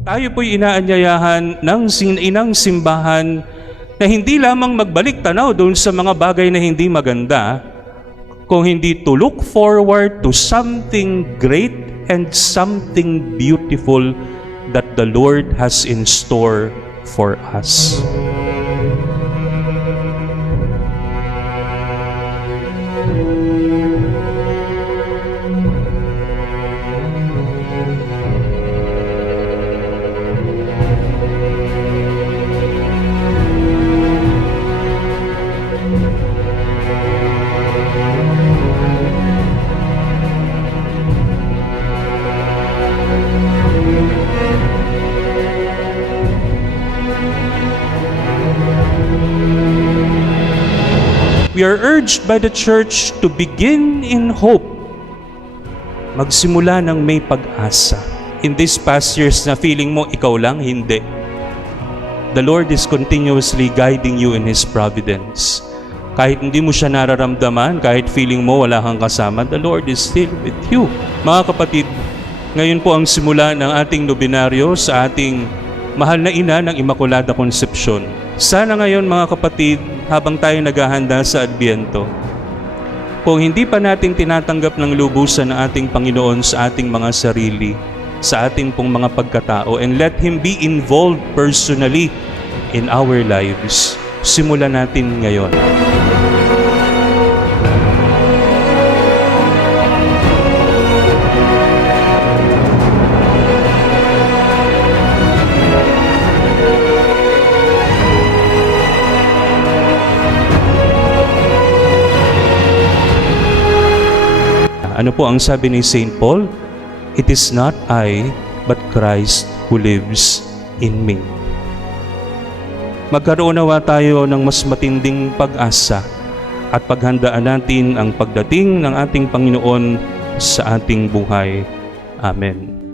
Tayo po'y inaanyayahan ng sininang simbahan na hindi lamang magbalik tanaw doon sa mga bagay na hindi maganda, kung hindi to look forward to something great and something beautiful that the Lord has in store for us. We are urged by the church to begin in hope. Magsimula ng may pag-asa. In these past years na feeling mo ikaw lang, hindi. The Lord is continuously guiding you in His providence. Kahit hindi mo siya nararamdaman, kahit feeling mo wala kang kasama, the Lord is still with you. Mga kapatid, ngayon po ang simula ng ating nobinaryo sa ating mahal na ina ng Immaculada Concepcion. Sana ngayon mga kapatid, habang tayo naghahanda sa Adbiento, kung hindi pa natin tinatanggap ng lubusan ng ating Panginoon sa ating mga sarili, sa ating pong mga pagkatao, and let Him be involved personally in our lives, simulan natin ngayon. Ano po ang sabi ni St. Paul? It is not I, but Christ who lives in me. Magkaroon nawa tayo ng mas matinding pag-asa at paghandaan natin ang pagdating ng ating Panginoon sa ating buhay. Amen.